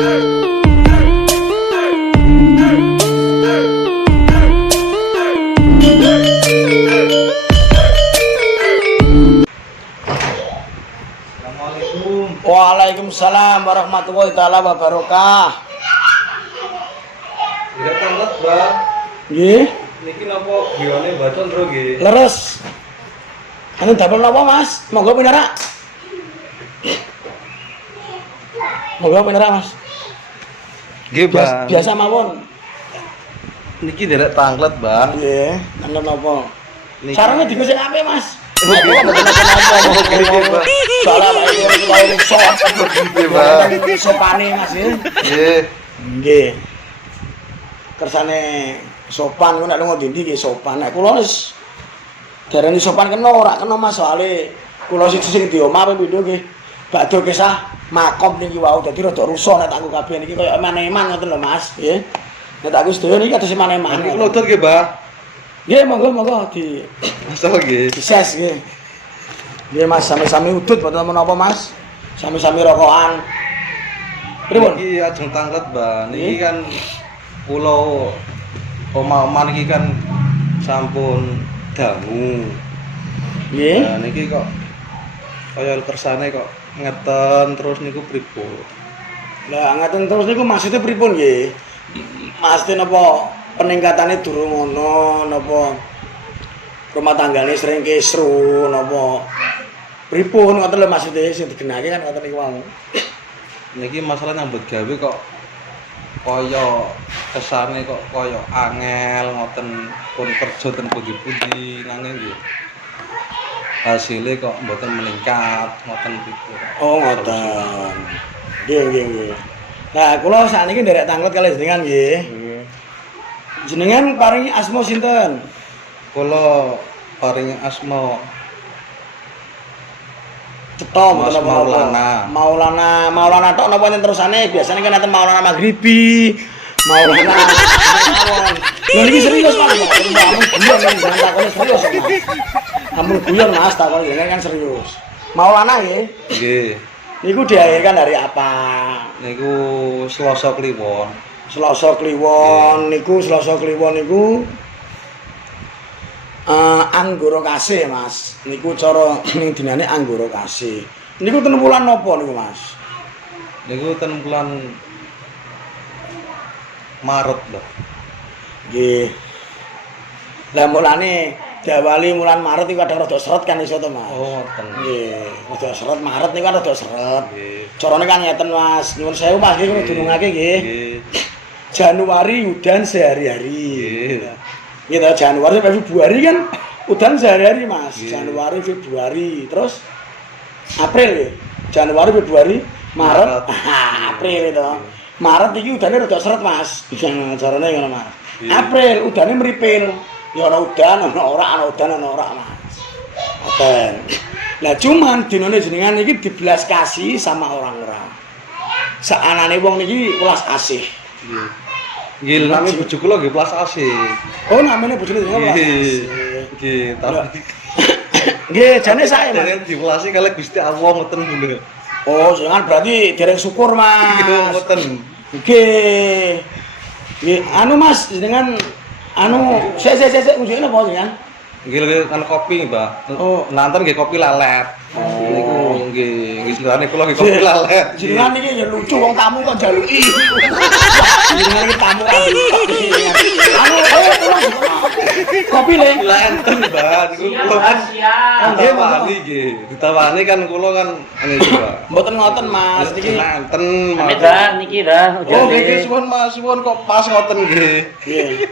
Waalaikumsalam warahmatullahi taala wabarakatuh. Tidak tanglet, Mbak. Nggih. Niki napa bione bacon ro nggih. Leres. Anu dapur napa, Mas? Monggo pinara. Monggo pinara, Mas. Nggih, Mbak. Biasa mawon. Niki derek tanglet, Mbak. Nggih, anu napa? Niki. Carane digo sing apik, Mas. Niki. Salah Pak iki wae Nggih, sopane Mas ya. Nggih. Nggih. Kersane sopan ku nek lunga ndi nggih sopan. Nek kula wis darani sopan kena ora kena Mas soalé kula siji sing di omah ping pindho nggih. Badhe kisah makom niki wau dadi rada rusuh nek takku kabeh niki kaya eman-eman ngoten lho Mas, nggih. Nek takku sedaya niki kados eman-eman. Niki lodot nggih, Mbak. Nggih, monggo di Asal nggih. dises nggih. Nggih Mas, sami-sami udut mboten menapa Mas. Sami-sami rokokan. Pripun? Niki ajeng tanglet, Mbak. Niki kan kula omah-omah niki kan sampun dangu. Nggih. Nah, niki kok kaya kersane kok ngeten terus niku pripun? Lah ngaten terus niku maksudnya pripun nggih? Maksudnya napa peningkatane durung ngono napa rumah tanggane sering kisru napa pripun ngoten lho maksudnya sing digenake kan ngoten niku wau. Niki masalah nyambut gawe kok kaya kesane kok kaya angel ngoten pun kerja ten pundi-pundi nanging nggih hasilnya kok mboten meningkat ngoten gitu. Oh ngoten. Nggih. Nah, kula sakniki nderek tanglet kalih jenengan nggih. Jenengan paringi asma sinten? Kula paring asma Cetha Mas mboten apa-apa. Maulana tok napa yen terusane biasane kan enten Maulana Maghribi, Maulana mawon. Lha niki serius Pak. Jangan takoni serius Mas. Ampun guyon Mas takon jenengan kan serius. Maulana nggih. nggih Niku dilahirkan dari apa? niku Selasa Kliwon. Selasa Kliwon niku Anggara Kasih Mas. Niku cara ning dinane Anggara Kasih. Niku ten wulan napa niku Mas? Niku ten bulan Maret lho. Nggih. Lah mulane diawali bulan Maret iku kadang rada seret kan iso to Mas. Oh, ngoten. Nggih, rada seret Maret niku kan rada seret. Nggih. Carane kan ngeten Mas. Nyuwun sewu Mas nggih kudu dunungake nggih. Nggih. Januari udan sehari-hari. Nggih. Gitu, Januari sampai Februari kan udan sehari-hari Mas. Iya. Januari, Februari, terus April ya. Januari, Februari, Maret, April itu. Maret iki udane rada seret Mas. Carane ngono Mas. Iya. April udane mripil. Ya ana udan, ana ora, ana udan, ana ora Mas. Ngoten. Lah cuman dinane jenengan iki dibelas kasih sama orang-orang. Saanane wong niki welas asih. Nggih. Nggih, nami bojo kula nggih plas asih. Oh, namanya bojone jenengan welas asih. Nggih, tapi Nggih, jane sae Mas. dereng diwelasi kalih Gusti Allah ngoten lho. Oh, jangan berarti dereng syukur Mas. Nggih, ngoten. Nggih. Nggih, anu Mas, jenengan anu sik ujine apa jenengan? Nggih, kan kopi, Mbak. Oh. Nanten nggih kopi lalet. Oh. Niku nggih sebenarnya kula nggih kopi lalet. Jenengan iki ya lucu wong tamu kok jaluki. Jenengan iki tamu kan. Anu kopi le. Lanten, Mbak. Niku kula kan ditawani nggih. Ditawani kan kula kan niku, Mbak. Mboten ngoten Mas, niki. Lanten, Amit dah, niki dah. Oh, nggih suwun Mas, suwun kok pas ngoten nggih. Nggih.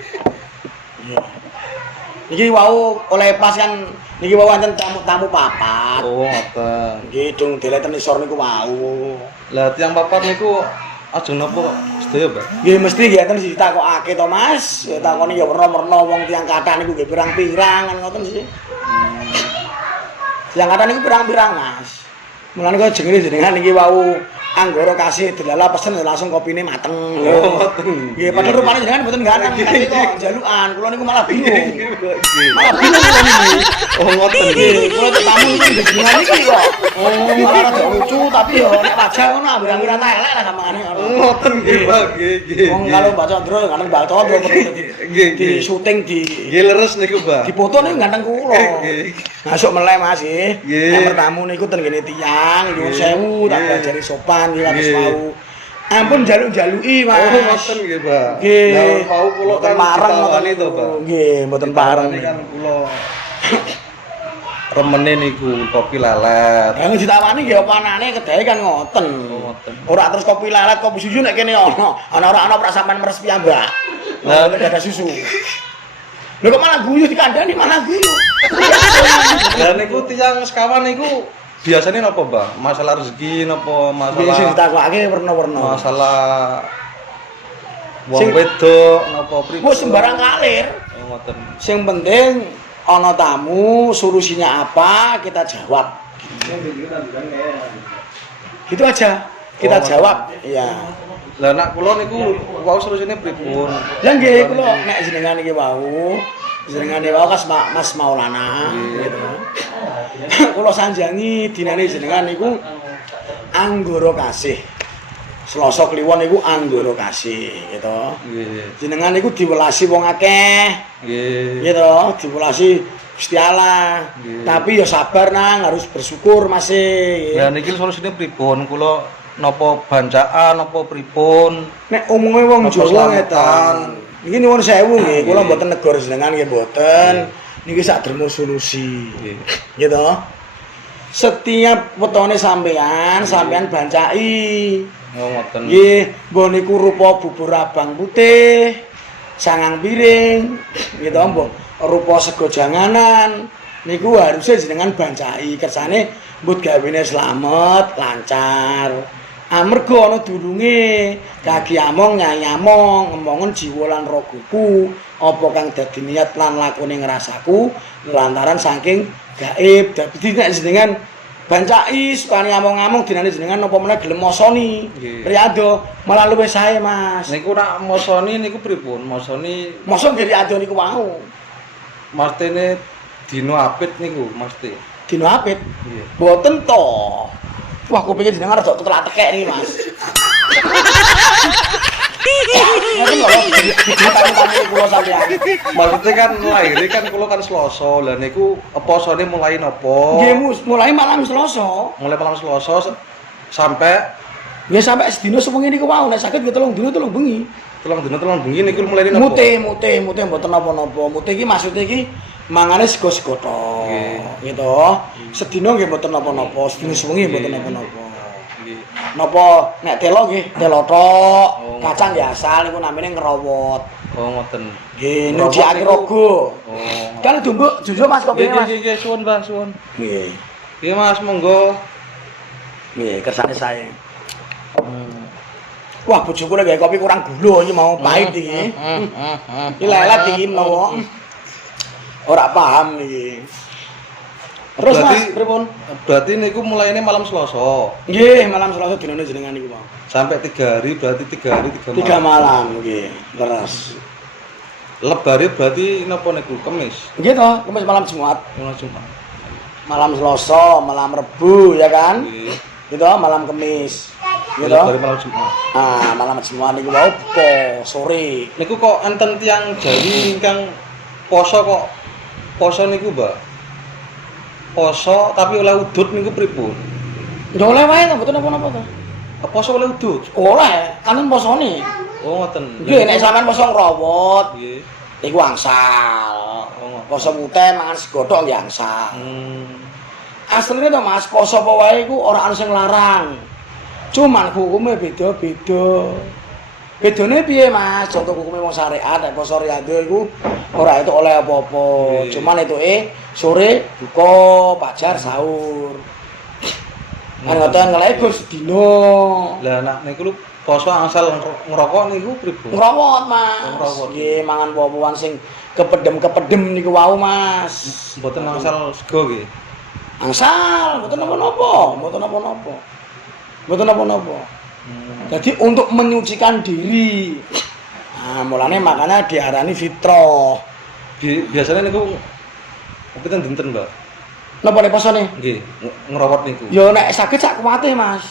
Niki wau oleh pas kan niki wau wonten tamu-tamu papat. Oh, ngoten. Nggih dong dileten isor niku wau. Lah tiyang papat niku ajeng napa sedaya, Mbak? Nggih mesti nggih enten sing ditakokake to Mas. Ya takoni ya werna-werna wong tiyang kathah niku nggih pirang-pirang kan ngoten sih. Tiyang kathah niku pirang-pirang Mas. Mulane kok jenenge jenengan niki wau Anggara kasih delala pesen langsung kopine mateng. Oh, ngoten. Nggih, padahal rupane jenengan mboten ganteng, tapi kok jalukan, kula niku malah bingung. Malah bingung kula niki. Oh, ngoten nggih. Nggih, kula tuh tamu iki jenengan iki kok. Oh, malah rada lucu tapi yo nek wajah ngono ambir-ambir ta elek lah gamane ngono. Ngoten nggih, Pak. Nggih. Wong kalau Mbak Condro ganteng Mbak Condro Nggih, di syuting di Nggih leres niku, Pak. dipoto niku ganteng kula. Nggih. Masuk meleh Mas nggih. Nggih. Yang pertama niku ten kene tiyang nyuwun sewu tak pelajari sopan nggih kados Nggih. mau. Ampun jaluk-jaluki Mas. Oh, ngoten nggih, Pak. Nggih. Lah mau kula kan pareng ditawani to, Pak. Nggih, mboten pareng. Ini kan kula remene niku kopi lelet. Yang ditawani nggih apa anane kedahe kan ngoten. Oh, ngoten. Ora terus kopi lelet, kopi susu nek kene ana. Ana ora sampean meres piyambak. Lah nek ada susu. Lho kok malah guyu dikandani malah guyu. Lah niku tiyang sekawan niku biasane napa, Mbak? Masalah rezeki napa Nggih sing masalah ditakokake werna-werna. masalah wong Sing- wedok napa pripun? Wis sembarang kalir. Oh, ngoten. Sing penting ana tamu, solusinya apa kita jawab. Gitu aja. Kita Oh, jawab. Iya. Lah nak kula niku wau solusine pripun? Lah nggih kula nek jenengan iki wau, jenengan iki wau kas Mas Maulana gitu. Kula sanjangi dinane jenengan niku Anggara Kasih. Selasa Kliwon niku Anggara Kasih gitu. Nggih. Jenengan niku diwelasi wong akeh. Nggih. Gitu, diwelasi Gusti Allah. Nggih. Tapi ya sabar nang, harus bersyukur masih. Lah niki solusine pripun? Kula napa bancaan napa pripun? Nek umume wong Apa Jawa selamatan? ngetan. Niki nuwun sewu nggih, kula Nggih. mboten negur jenengan nggih mboten. Niki sak dermo solusi. Nggih. Gitu. Setiap wetone sampean bancai. Oh, ngoten. Nggih, mbok niku rupa bubur abang putih, sangang piring, gitu mbok rupa sego janganan. Niku harusnya jenengan bancai kersane mbut gawene slamet, lancar. Amarga ana durunge kaki among nyai among ngemongen jiwa lan ragaku apa kang dadi niat lan lakone ngrasaku lantaran saking gaib. Dadi nek jenengan bancai supane among-among dinane jenengan apa meneh gelem mosoni. Nggih. Riyado malah luwih sae Mas. Niku nak mosoni niku pripun? Mosoni Mosok nggih riyado niku wau. mastene dina apit niku mesti. Dina apit. Iya. Mboten to. Wah, kupingin jenengan rada telat tekek niki, Mas. Ngoten lho, tamu-tamu kula sampeyan. Maksudnya kan lahir kan kula kan Selasa. Lah niku posone mulai napa? Nggih, mulai malam Selasa. Mulai malam Selasa sampai Nggih sampe sedina sewengi niku wau, nek saged nggih 3 dina 3 bengi. telung dina telung bengi niku mulai napa? Mute mboten napa-napa. Mute iki maksudnya iki mangane sego-sego tok. Nggih. Gitu. Sedina nggih mboten napa-napa, sedina sewengi mboten Nggih. napa-napa. Nggih. Napa nek telo nggih telo tok. Oh. Kacang ya asal niku namine ngerowot. Oh ngoten. Nggih, Ngerowot nyuciake niku- rogo. Oh. Kan dumbuk jujur Mas Nggih kopine Mas. nggih suwun Mbah suwun. Nggih. Nggih Mas monggo. Nggih, kersane saya. Wah, bojoku lek gawe kopi kurang gula iki mau pahit iki. Iki lelet iki menawa. Ora paham iki. Terus Mas, Berarti- pripun? Berarti niku mulaine malam Selasa. Nggih, malam Selasa dinane jenengan niku, Pak. Sampai 3 hari berarti 3 hari 3 malam. 3 malam nggih, leres. Lebare berarti napa niku Kamis. Nggih to, Kamis malam Jumat, Malam Jumat. malam Selasa, malam Rebu ya kan? Nggih. Gitu malam Kamis. Gitu. Lebare malam Jumat. Ah, malam Jumat niku wau buka sore. Niku kok enten tiyang Jawi ingkang poso kok poso niku, Mbak. Poso tapi oleh udut niku pripun? Ya oleh wae to, mboten napa-napa to. Poso oleh udut. Oleh, kan posone. Oh ngoten. Nggih, nek sampean poso ngrawot, Nggih. iku angsal. Oh, ngoten. Poso mute mangan segodhok nggih angsal. Asline to Mas, poso apa wae iku ora ana sing larang. Cuman hukume beda-beda. Bedane piye Mas? Contoh hukume wong syariat nek poso riyado iku ora itu oleh apa-apa. Nggih. Cuman etuke sore buka, pajar sahur. Kan ngoten ngelehe gur sedina. Lah nak niku lho poso angsal ngerokok niku pripun? Ngrawot Mas. Ngrawot. Nggih, mangan woh-wohan sing kepedhem-kepedhem niku wau Mas. Mboten angsal sego nggih. Angsal, mboten napa-napa, mboten napa-napa. Mboten napa-napa. Jadi untuk menyucikan diri. Nah, mulane makanya diarani fitrah. Biasanya niku pinten dinten, Mbak? Napa nek posone? Nggih, ngerawat niku. Ya nek sakit sak kuwate, Mas.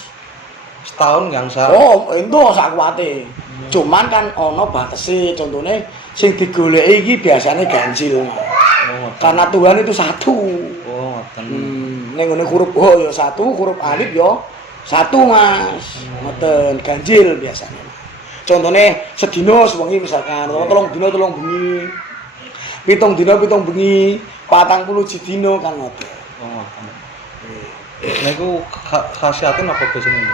Setahun gangsal. Oh, itu sak kuwate. Cuman kan ana batese, contone sing digoleki iki biasane ganjil. Mas. Oh, Karena Tuhan itu satu. oh, ngoten. Ning ngene huruf H ya satu, huruf alif ya satu, Mas. Ngoten, ganjil biasanya. Contone sedina sewengi misalkan, telung dina telung bengi. Pitung dina pitung bengi, 40 dina kan ngoten. Oh, ngoten. Niku khasiate napa biasane?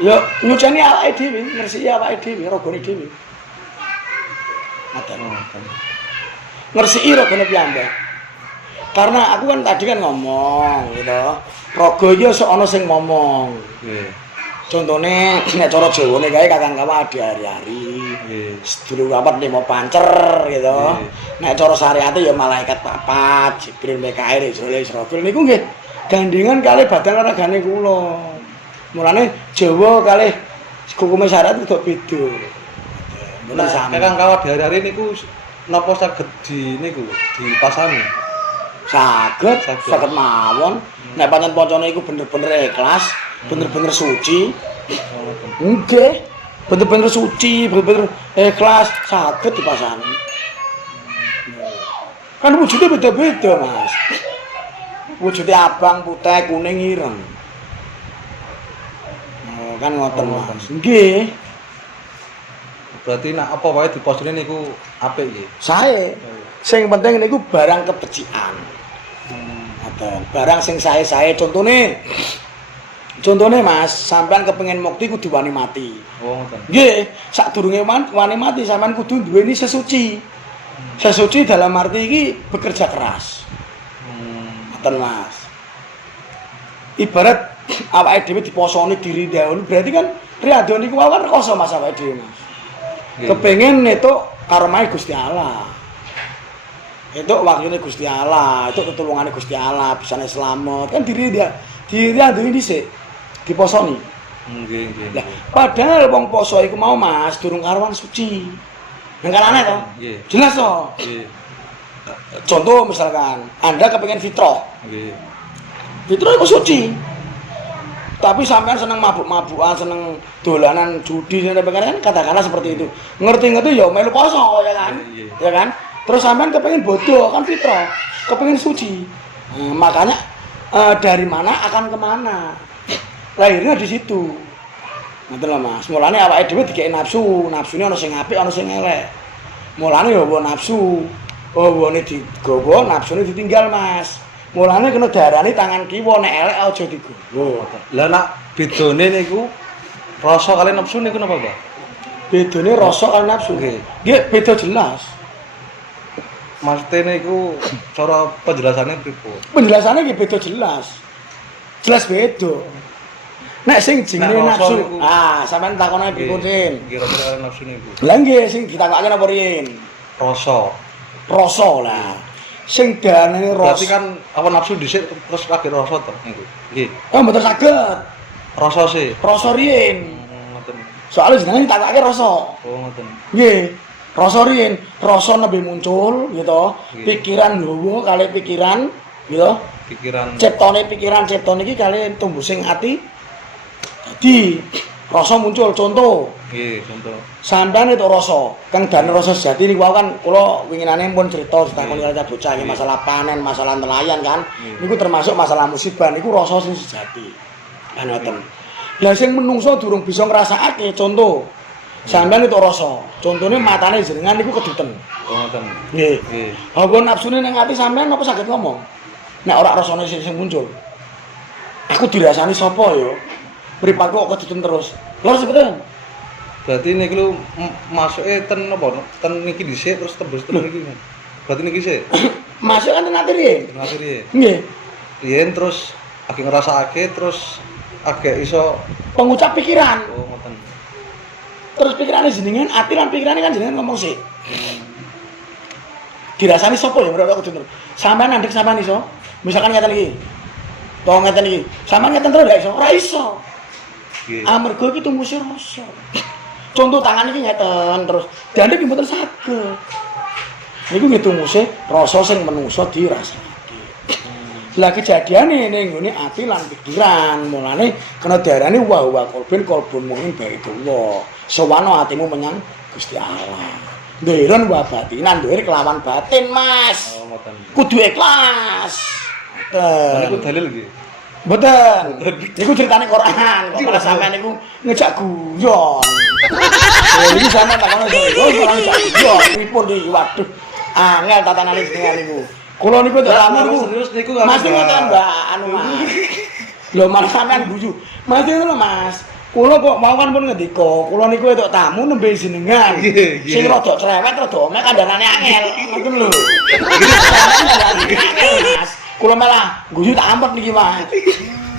Ya nyuceni awake dhewe, ngresiki awake dhewe, ragane dhewe. Ngoten. Ngoten. Ngresiki ragane piyambak. Karena aku kan tadi kan ngomong gitu. Raga iki ana sing ngomong. Nggih. Contone nek cara Jawane kae kakang kawa hari-hari. Nggih. Sedulur papat lima pancer gitu. Nek cara syariate ya malaikat papat, Jibril, Mikail, Israfil niku nggih gandengan kalih badan ragane kula. Mulane Jawa kalih hukume syariat udah beda. Mboten sami. Kakang kawat hari-hari niku napa saged di niku dipasani? Saged, Saged. saged mawon. Nek pancen pancane iku bener-bener ikhlas, bener-bener suci. Oh, ngoten. Nggih, bener-bener suci, bener-bener ikhlas, saged dipasani. Kan wujudnya beda-beda, Mas. Wujudnya abang, putih, kuning, ireng. Oh, kan ngoten, Oh, Mas. Nggih, Berarti nak apa wae diposune niku apik nggih. sae. Sing penting niku barang kebecikan. Ngoten. Barang sing sae-sae contone Mas, sampean kepengin mukti kudu wani mati. Oh, ngoten. Nggih, sadurunge wani mati sampean kudu duweni sesuci. Sesuci dalam arti iki bekerja keras. Ngoten, Mas. Ibarat awake dhewe diposoni diri dahulu, berarti kan riyadho niku kan rekoso Mas awake dhewe, Mas. Kepengen netuk karomane Gusti Allah. Itu wakyune Gusti Allah, itu ketulungane Gusti Allah, bisane slamet. Kan diri andune dhisik diposoni. Nggih, nggih. Lah, padahal wong poso iku mau Mas durung karuan suci. Nang kanane to? Nggih. Jelas to? Nggih. Contoh misalkan Anda kepengen fitrah. Nggih. Fitrah iku suci. Tapi sampean seneng mabuk-mabukan, seneng dolanan judi dan sebagainya kan katakanlah seperti itu. Ngerti-ngerti ya melu poso ya kan? Iya. Ya kan? Terus sampean kepengen bodoh kan fitrah, kepengen suci. Makanya dari mana akan kemana? Lahirnya di situ. Ngoten lho Mas. Mulane awake dhewe dikeki nafsu, nafsune ana sing apik, ana sing elek. Mulane ya wa nafsu. Hawane digawa, nafsune ditinggal Mas. Mulane kena darani tangan kiwa nek elek aja digawa. Lah nak bedone niku rasa kali nafsu niku napa, Mbak? Bedane rasa karo nafsu. Nggih. Nggih, beda jelas. Maksudnya niku cara penjelasannya pripun? Penjelasannya nggih beda jelas. Jelas beda. Nek sing jenenge Nek rasa nafsu, niku- sampean takone pripun Sin? Nggih, rasa kali nafsu niku. Lah nggih sing ditakokake napa riyin? Rasa. Rasa lah. Sing darane Berarti rasa. kan apa nafsu dhisik terus lagi rasa to niku. Nggih. Oh, mboten saged. Rasa sih. Rasa riyin. Ngoten. Soalnya jenenge ditakokake rasa. Oh, ngoten. Nggih. Rasa riyin, rasa nembe muncul gitu. Nggih. Pikiran lho kali pikiran gitu. Pikiran Ciptane pikiran ciptane iki kali tumbuh sing ati. Dadi rasa muncul contoh. nggih, contoh. Sampeyan itu rasa, kang dane rasa sejati niku kan kula winginane pun cerita ditakoni karo bocah iki masalah panen, masalah nelayan kan. Niku termasuk masalah musibah niku rasa sing sejati. Kan ngoten. Lah sing menungso durung bisa ngrasakake contoh. Sampeyan itu rasa. Contone matane jenengan niku keduten. Oh, ngoten. Nggih. Nggih. Apa nafsune ning ati sampeyan apa saged ngomong? Nek ora rasane sing muncul. Aku dirasani sapa ya? Mripatku kok keduten terus. Lho sebetulnya Berarti niku lu masuke ten apa? Ten niki dhisik terus tembus ten niki. Berarti niki sik. masuk kan nanti riyen. Ten akhire. Nggih. Riyen terus agi ngrasakake terus agak iso Pengucap pikiran. oh ngoten. Terus pikirannya jenengan, ati lan pikirannya kan jenengan ngomong sih. Dirasani sapa ya mereka keduten. Sampeyan andek sampeyan iso. Misalkan ngeten iki. To ngeten iki. Sampeyan ngeten terus gak iso? Ora iso. Nggih. Amarga iki tumbuse rasa. Contoh tangan iki ngeten terus jane iki mboten saged. Niku nggih tumbuse rasa sing menungso dirasakake. Lah kejadiane ning nggone ati lan pikiran, mulane kena diarani wa qalbin qalbun mu'min baitullah. Sowana atimu menyang Gusti Allah. Nderon wa batinan, ndir kelawan batin, Mas. Oh, ngoten. Kudu ikhlas. Niku Ngoten. dalil nggih. Mboten. Niku critane Quran, kok malah sampean niku ngejak guyon. Iki sampean takono ora ngejak guyon, pripun iki? Waduh. Angel tatanane jenengan niku. Kula niku tok tamu niku. Serius niku Mas niku ngoten, Mbak, anu Mas. Lho malah sampean guyu. Mas itu lho Mas. Kula kok mau kan pun ngendika, kula niku tok tamu nembe jenengan. Nggih, nggih. Sing rada cerewet rada omeh kandhanane angel. Ngoten lho. Mas, kula malah guyu tak ampet niki Mas.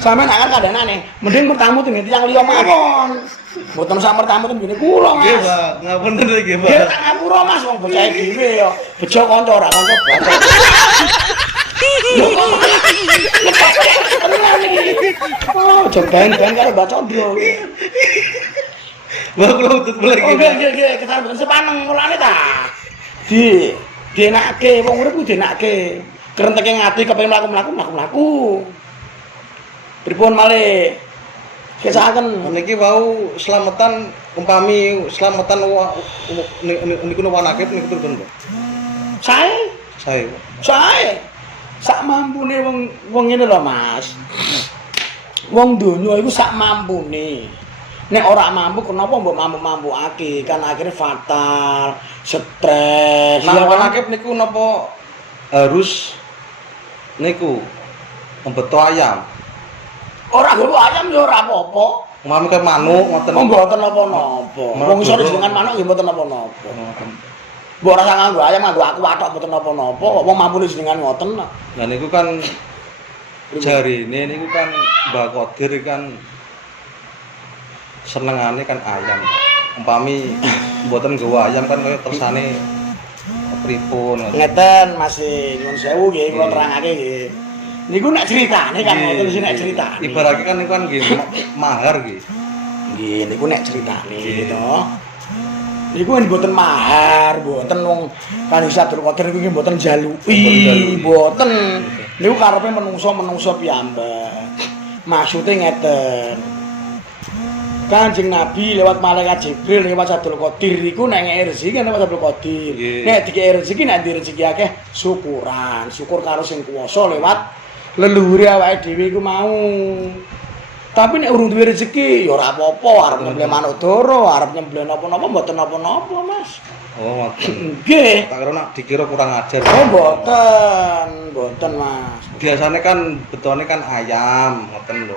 Sampeyan angel kandhanane, mending pertamu teng tiyang liya mawon. Mboten sak pertamu teng ngene kula Nggih, Mas. Pak. Ngapunten nggih, Pak. Ya tak ngapura Mas wong bocah dhewe ya. Bejo kanca ora kanca bacok. Oh, joben-ben karo Mbak Condro. Mbak kula utut mulai Oh, nggih. nggih, kesan mboten sepaneng mulane ta. Dienake, wong urip ku dienake. Kerenteke ngati kepengin mlaku. Pripun malih? Kesaken Niki wau slametan umpami slametan niku wanakit niku pripun, Mbak? sae, Sae. sae. Sak mampune wong ngene lho, Mas. Wong donya iku sak mampune. Nek ora mampu kenapa mbok mampu-mampukake? Kan akhirnya fatal, stres. Nah, ya kan? wanakit niku napa harus niku membeto ayam. Ora nggo ayam ya ora apa-apa. Umpami kaya manuk ngoten. Oh mboten napa-napa. Wong iso dengan manuk nggih mboten napa-napa. Mbok ora nganggo ayam nganggo aku watok mboten napa-napa. Wong mampune jenengan ngoten. Nah niku kan jarine niku kan Mbak Qadir kan senengane kan ayam. Umpami mboten nggawa ayam kan kaya kersane pripun. Ngeten Mas nyuwun sewu nggih kula terangake nggih. Niku nek critane kan ngoten sing nek critane. Ibaratnya kan niku kan nggih mahar nggih. Nggih niku nek critane to. Niku mboten mahar, mboten wong Kanjeng Abdul Qadir niku nggih mboten jaluki, mboten. Niku karepe menungso piyambak. Maksude ngeten. Kanjeng Nabi lewat malaikat Jibril lewat Abdul Qadir niku nek ngeki rezeki kan lewat Abdul Qadir. Nek dikeki rezeki nek di rezeki akeh syukuran, syukur karo sing kuwasa lewat leluhure awake dhewe iku mau. Tapi nek urung duwe rezeki ya ora apa-apa, arep nyembelih manuk doro, arep nyembelih napa-napa mboten napa-napa, Mas. Oh, ngoten. Nggih. Tak kira nak dikira kurang ajar. Oh, mboten, Mas. Biasanya kan betone kan ayam, ngoten lho.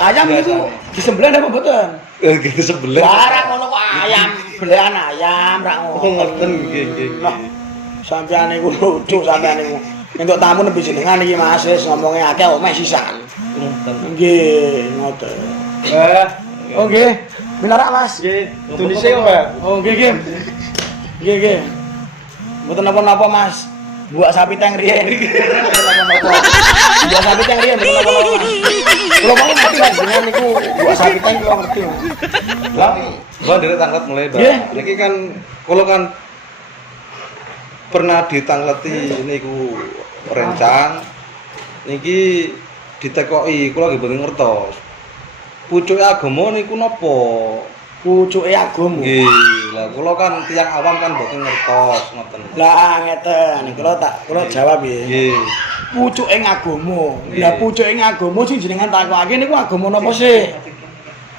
Ayam niku disembelih napa mboten? Gitu sebelah. Barang ngono kok ayam, belian ayam ra ngono. Oh, ngoten nggih. Nah, sampeyan niku lucu sampeyan niku. Entuk tamu nembe jenengan iki Mas, wis ngomongke akeh omeh sisan. Ngoten. Nggih, ngoten. Oh nggih. Minarak Mas. Nggih, tunise kok, Mbak. Oh nggih, nggih. Nggih, nggih. Mboten napa-napa, Mas. Buak sapi teng riyen. Buak sapi teng riyen mboten napa-napa, Mas. Kula mau ngerti lah jenengan niku buak sapi teng kula ngerti. Lah, Mbak dari tanglet mulai, Mbak. Nggih. Niki kan kula kan pernah ditangleti niku rencang. Niki ditekoki, kula nggih mboten ngertos. Pucuke agama niku napa? Pucuke agama. Nggih, lah kula kan tiyang awam kan mboten ngertos ngoten. Lah ngeten, kula jawab nggih. Nggih. Pucuke agama. Nggih. Lah pucuke agama sing jenengan takokake niku agama napa sih?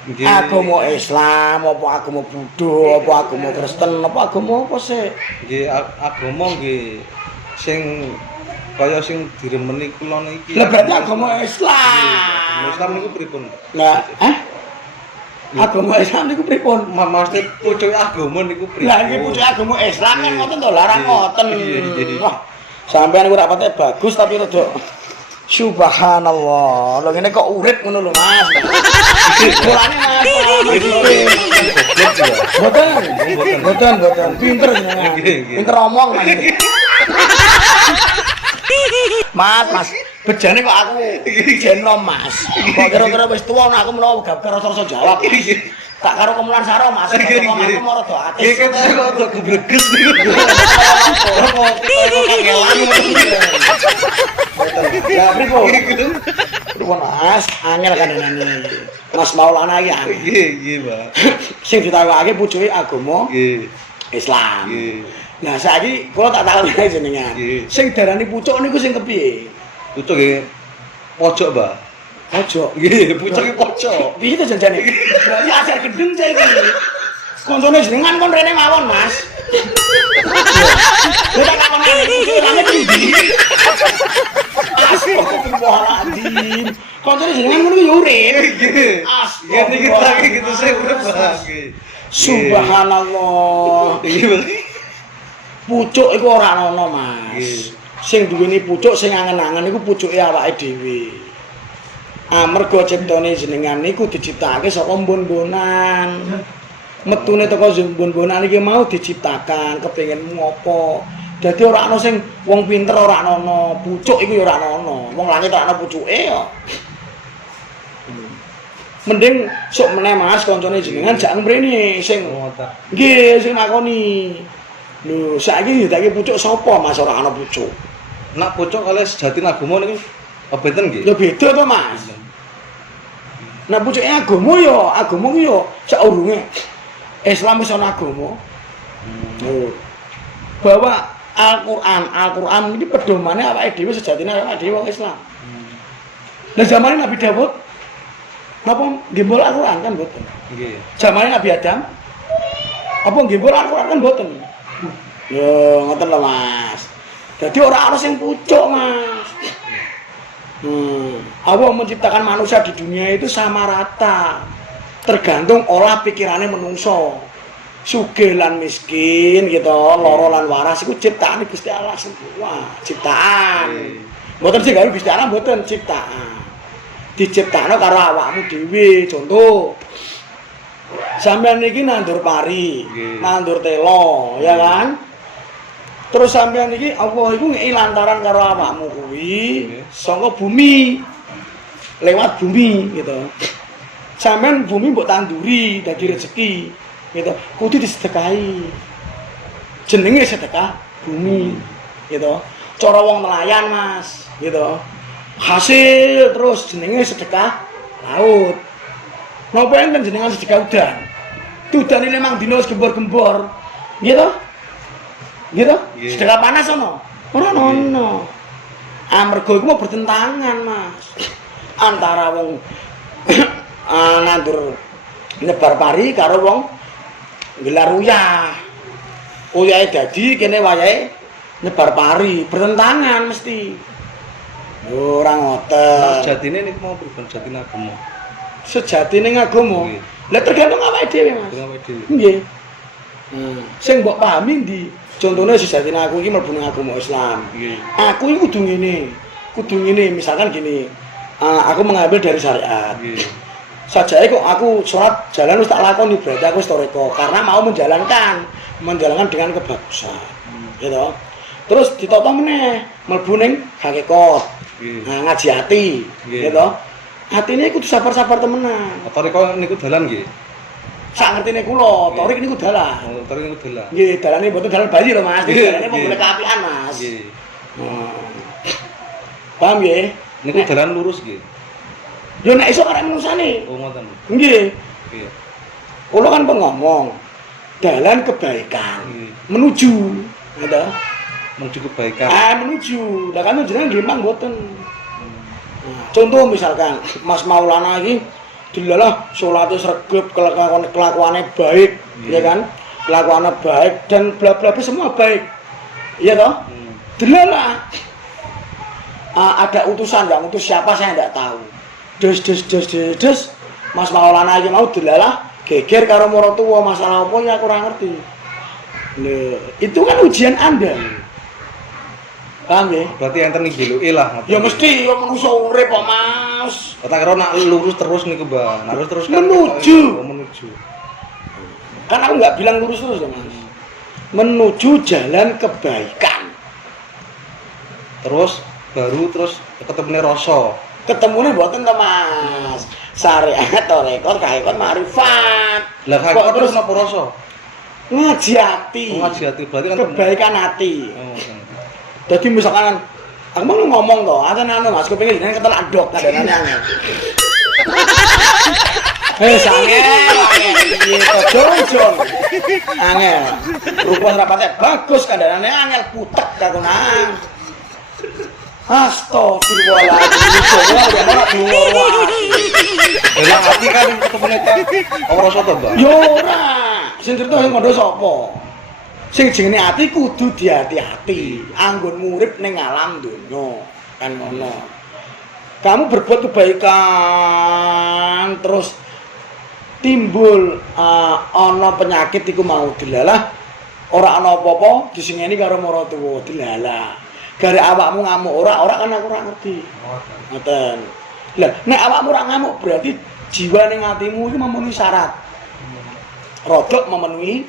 Nggih. Agama Islam, apa agama Buddha, apa agama Kristen, apa agama apa sih? Nggih, agama nggih sing kaya sing diremeni kula niki. Lah berarti agama Agama Islam. Islam niku pripun? Lah, agama Islam niku pripun? Maksud pucuk agama niku pripun? Lah iki pucuk agama Islam kan ngoten to, larang ngoten. Iya. Wah, sampean niku rapate bagus tapi rada subhanallah. Lho ngene kok urip ngono lho, Mas. Mulane Mas. Mboten. Pinter jenengan. Nggih. Pinter omong Mas. Mas, Bejane kok aku jen nom Mas. Kok kira-kira wis tuwa aku menawa gak rasa jawab. Tak karo kemulan saro Mas. Kok aku mau rada atis. Iki kok rada gebreges niku. Kok kangelan. Ya pripo? Pripo Mas, angel kandhanane. Mas Maulana iki angel. Nggih, Pak. Sing ditawake pucuke agama Nggih. Islam. Nggih. Nah, saiki kula tak takoni jenengan. Nggih. Sing darani pucuk niku sing kepiye? Pucuk nggih pojok, Mbak. Pojok. Nggih, pucuke pojok. Piye to janjane? Berarti ajar gendeng saiki. Koncone jenengan kon rene mawon, Mas. Lha tak takoni pucuk rame ndi? Astagfirullahaladzim. Koncone jenengan ngono yo urip. Nggih. Nggih niki lagi gitu saya urip, Pak. Nggih. Subhanallah. Nggih, Bang. Pucuk iku ora ana, Mas. Nggih. Sing duweni pucuk sing angen-angen iku pucuke awake dhewe. Amarga ciptane jenengan niku diciptakake saka mbon-bonan. Metune teko mbon-bonan iki mau diciptakan kepengin ngopo. Dadi ora ana sing wong pinter ora ana, pucuk iku ya ora ana. Wong langit ora ana pucuke ya. Mending sok meneh Mas kancane jenengan jak mrene sing Ngoten. nggih sing nakoni. Lho, saiki didake pucuk sapa Mas ora ana pucuk? Nak pucuk kali sejati agama niku benten nggih. Ya beda to Mas. Nah pucuke agama ku ya saurunge Islam wis ana agama. Lho. Bahwa Al-Qur'an ini pedomane awake dhewe sejatine awake dhewe wong Islam. Lah zamane Nabi Dawud napa nggembol Al-Qur'an kan mboten. Nggih. Zamane Nabi Adam apa nggembol Al-Qur'an kan mboten. Yo ngoten lho Mas. Jadi orang harus yang pucuk Mas. Allah menciptakan manusia di dunia itu sama rata. Tergantung olah pikirannya menungso. Sugih lan miskin gitu, loro lan waras iku ciptaan Gusti Allah semua. Ciptaan. Mboten sing gawe Gusti Allah mboten ciptaan. Diciptakno karo awakmu dhewe. Contoh sampean iki nandur pari, nandur telo, ya kan? Terus sampean iki Allah iku ngeki lantaran karo awakmu kuwi saka bumi. Lewat bumi gitu. Sampean bumi mbok tanduri dadi rezeki gitu. Kudu disedekahi. Jenenge sedekah bumi gitu. Cara wong nelayan Mas gitu. Hasil terus jenenge sedekah laut. Napa enten jenengan sedekah udan? Udan ini memang dino gembor-gembor. Gitu. Gitu? Yeah. Sedekah panas ono? Ora ono. Amarga iku mau bertentangan, Mas. Antara wong nandur nyebar pari karo wong gelar uyah. Uyahe dadi kene wayahe nyebar pari, bertentangan mesti. Ora ngoten. Sejatine niku mau pripun sejatine agama. Sejatine agama. Nggih. Lah tergantung awake dhewe, Mas. Awake dhewe. Nggih. Sing mbok pahami ndi? Contohnya sejatine aku iki mlebu ning agama Islam. Nggih. Aku iki kudu ngene, misalkan gini. Aku mengambil dari syariat. Nggih. Sajake kok aku sholat jalan wis tak lakoni berarti aku wis toreko karena mau menjalankan dengan kebagusan. Gitu. Terus ditata meneh mlebu ning hakikat. Nggih. Nah, ngaji hati. Nggih. Gitu. Atine kudu sabar-sabar temenan. Toriko niku dalan nggih. Sak ngertine kula, torik niku dalan. Oh, toriko niku dalan. Nggih, dalane mboten dalan bayi lho Mas. Nggih, Dalane mung nggih. golek keapian Mas. Nggih. Paham nggih? Niku dalan lurus nggih. Yo nek iso arek menungsane. Oh, ngoten. Nggih. Nggih. Kula kan ngomong dalan kebaikan Nggih. menuju, gitu. Menuju kebaikan. Menuju. Lah kan jenengan nggih mang mboten. Contoh misalkan Mas Maulana iki dilalah salate sregep, kelakuane baik, ya kan? Kelakuannya baik dan bla bla bla semua baik. Iya toh? Dilalah. Ada utusan yang utus siapa saya enggak tahu. Des Mas Maulana iki mau dilalah geger karo maratuwa masalah apa ya kurang ngerti. Lho, itu kan ujian Anda. Paham ya? Berarti enten ngejeluki lah. Ya mesti ya manusa urip kok, Mas. Tak kira nak lurus terus niku, Mbak. Nah, lurus terus kan Menuju. Menuju. Kan aku nggak bilang lurus terus ya, Mas. Menuju jalan kebaikan. Terus baru terus ketemune rasa. Ketemune mboten to Mas. Syariat tarekat kaikon marifat. Lah Kok kok terus terus napa rasa? ngaji hati. Ngaji hati berarti kan Kebaikan hati. Oh, Jadi misalkan aku mau ngomong toh, ada anu Mas, kepengin jenengan ketelak dok kadanane angel. Angel, gitu Jon. Angel. Rupa rapatnya bagus kadanane angel putek kakunan. Astagfirullahaladzim, coba udah malah diurut. Jadi hati kan ketemune ta ora rasa to, Mbak? Yo ora, sing cerita sing kandha sapa? Sing jenenge ati kudu dihati-hati, anggon murip ning alam donya. Kan ngono. Kamu berbuat kebaikan terus timbul ana penyakit iku mau dilalah, ora ana apa-apa disingeni karo maratuwa dilalah. Gare awakmu ngamuk ora kan aku ora ngerti. Ngoten. Lah nek awakmu ora ngamuk berarti jiwa ning atimu iki memenuhi syarat. Rodok memenuhi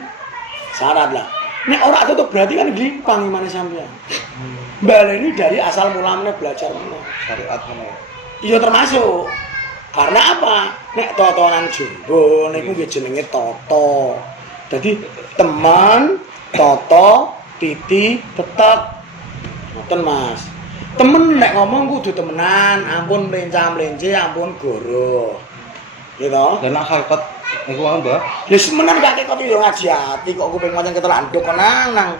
syarat lah. Nek ora tutup berarti kan glimpang imane sampean. Baleni dari asal mulane belajar ngono. Syariat ngono. Iya termasuk. Karena apa? Nek totonan jumbo niku nggih jenenge toto. Dadi teman, toto, titi, tetep. Ngoten Mas. Temen nek ngomong kudu temenan, ampun mlencah-mlenci, ampun goro. Gitu. Lah nek hakikat niku wae, Mbak. Ya semenan kakek kok yo ngaji ati kok kuping mancing ketelanduk nang.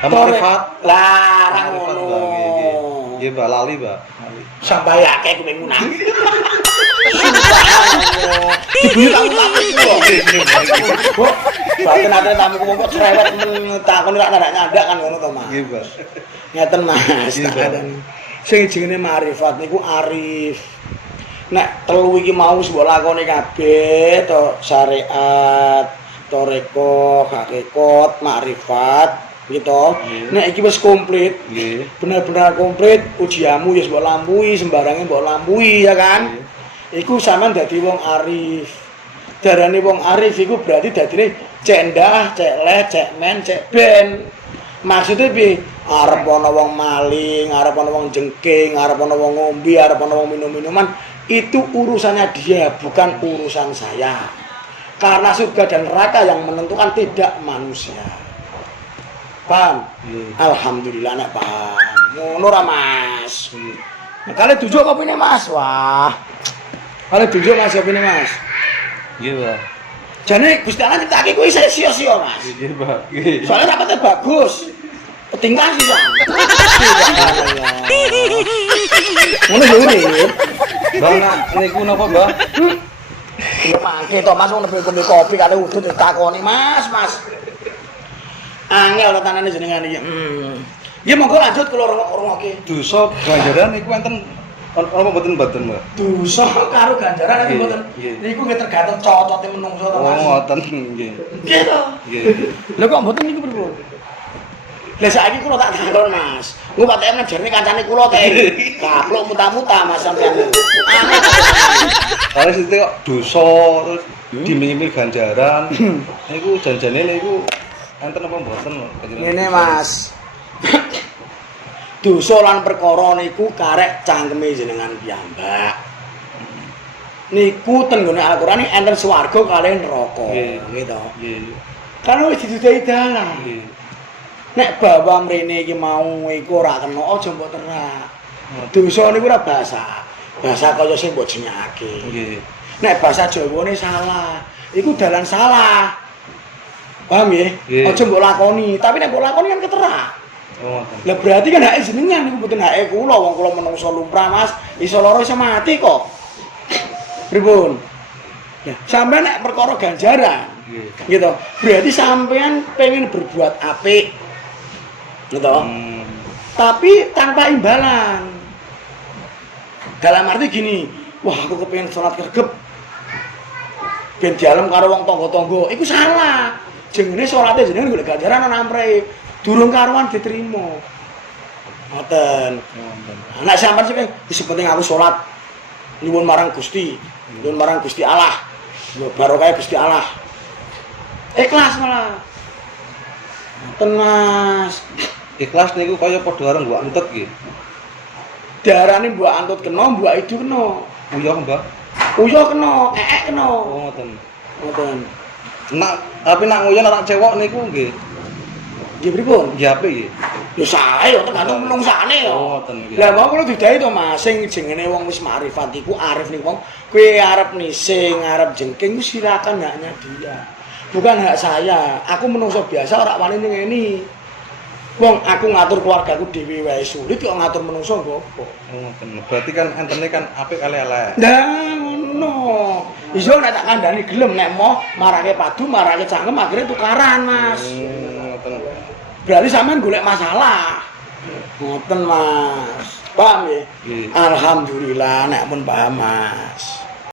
Marifat. Lah ra Marifat, ngono. Mbak. Nggih. Nggih, Mbak lali, Mbak. Sampai akeh kupingmu nang. Dibuyut aku iku. Baten ate tamu kok cerewet takon ora nyandak kan ngono to, Mas. Nggih, Mbak. Ngeten Mas, Iya, tak kadang. Sing jenenge marifat niku arif. Nek telu iki mau mbok lakoni kabeh to syariat, toreko, hakikat, makrifat gitu. Nek iki wis komplit, Nggih. benar-benar komplit, ujiamu ya mbok lampahi, sembarange mbok lampahi ya kan. Iku sampean dadi wong arif. Darane wong arif iku berarti dadine cek ndah, cek leh, cek men, cek ben. Maksudnya piye? Arep ana wong maling, arep ana wong jengking, arep ana wong ngombe, arep ana wong minum-minuman, itu urusannya dia, bukan urusan saya. Karena surga dan neraka yang menentukan tidak manusia. Paham? Alhamdulillah nek paham. Ngono ra Mas. Kali tujuh kopine Mas. Wah. Kali tujuh Mas kopine Mas. Nggih, Mbak. Jane Gusti Allah nyiptake kuwi sia-sia Mas. Nggih, Mbak. Nggih. Soalnya rapatnya bagus. Ketinggalan sih Bang. Ngono yo urip. Mbak, niku napa, Mbak? Ya mangke to Mas wong nembe kopi kate udut ditakoni Mas. Angel tetanane jenengan iki. Ya monggo lanjut kula rungokke. Dosa ganjaran niku enten apa mboten, Mbak? Dosa karo ganjaran niku mboten. Nggih. Niku nggih tergantung cocote menungso to Mas. Oh, ngoten nggih. Nggih to. Nggih. Lha kok mboten niku pripun? Lah saiki kula tak takon Mas. Engko pateke ngajarne kancane kula teh. Gaplok muta-muta Mas sampean. Kalau situ kok dosa terus dimimil ganjaran. Niku janjane niku enten apa mboten? Ngene Mas. Dosa lan perkara niku karek cangkeme jenengan piyambak. Niku ten nggone Al-Qur'an enten swarga kalih neraka. Nggih to. Nggih. Kan wis diduduhi dalan. Nggih. Nek bawa mrene iki mau iku ora kena aja mbok terak. Dosa niku ora basa. Basa kaya sing mbok jenyake. Nggih. Nek bahasa Jawane salah, iku dalan salah. Paham ya? Nggih. Aja mbok lakoni, tapi nek mbok lakoni kan keterak. Oh, ngoten. Lah berarti kan hake jenengan niku mboten hake kula, wong kula menungso lumrah Mas, iso lara iso mati kok. Pripun? Ya, sampean nek perkara ganjaran, Nggih. gitu. Berarti sampean pengen berbuat apik. Gitu. Tapi tanpa imbalan. Dalam arti gini, wah aku kepengen sholat kergep. Ben dialem karo wong tangga-tangga, iku salah. Jenenge salate jenengan golek ganjaran ana amre. Durung karuan diterima. Ngoten. Anak sampean sing wis penting aku salat nyuwun marang Gusti, nyuwun marang Gusti Allah. Barokah Gusti Allah. Ikhlas malah. Ngoten Mas. ikhlas niku kaya padha karo mbok antut nggih. Diarani mbok antut kena, mbok itu kena. Uyah, Mbah. Uya kena, kena. Oh, ngoten. Ngoten. Tapi nak nguyah nak cewek niku nggih. Nggih pripun? Nggih apik nggih. Ya sae ya tergantung menungsane ya. Oh, ngoten nggih. Lah kok kulo didahi to Mas, sing jenenge wong wis makrifat iku arif niku wong kowe arep nising, arep jengking wis silakan haknya dia. Bukan hak saya. Aku menungso biasa ora wani ngeni. Wong aku ngatur keluargaku dhewe wae sulit kok ngatur menungso nggo apa. Oh, ngoten. Berarti kan entene kan apik kali elek. Nah, ngono. Iso nek tak kandhani gelem nek mau marake padu, marake cangkem akhirnya tukaran, Mas. Ngoten. Berarti sampean golek masalah. Ngoten, Mas. Paham nggih? Nggih. Alhamdulillah nek pun paham, Mas.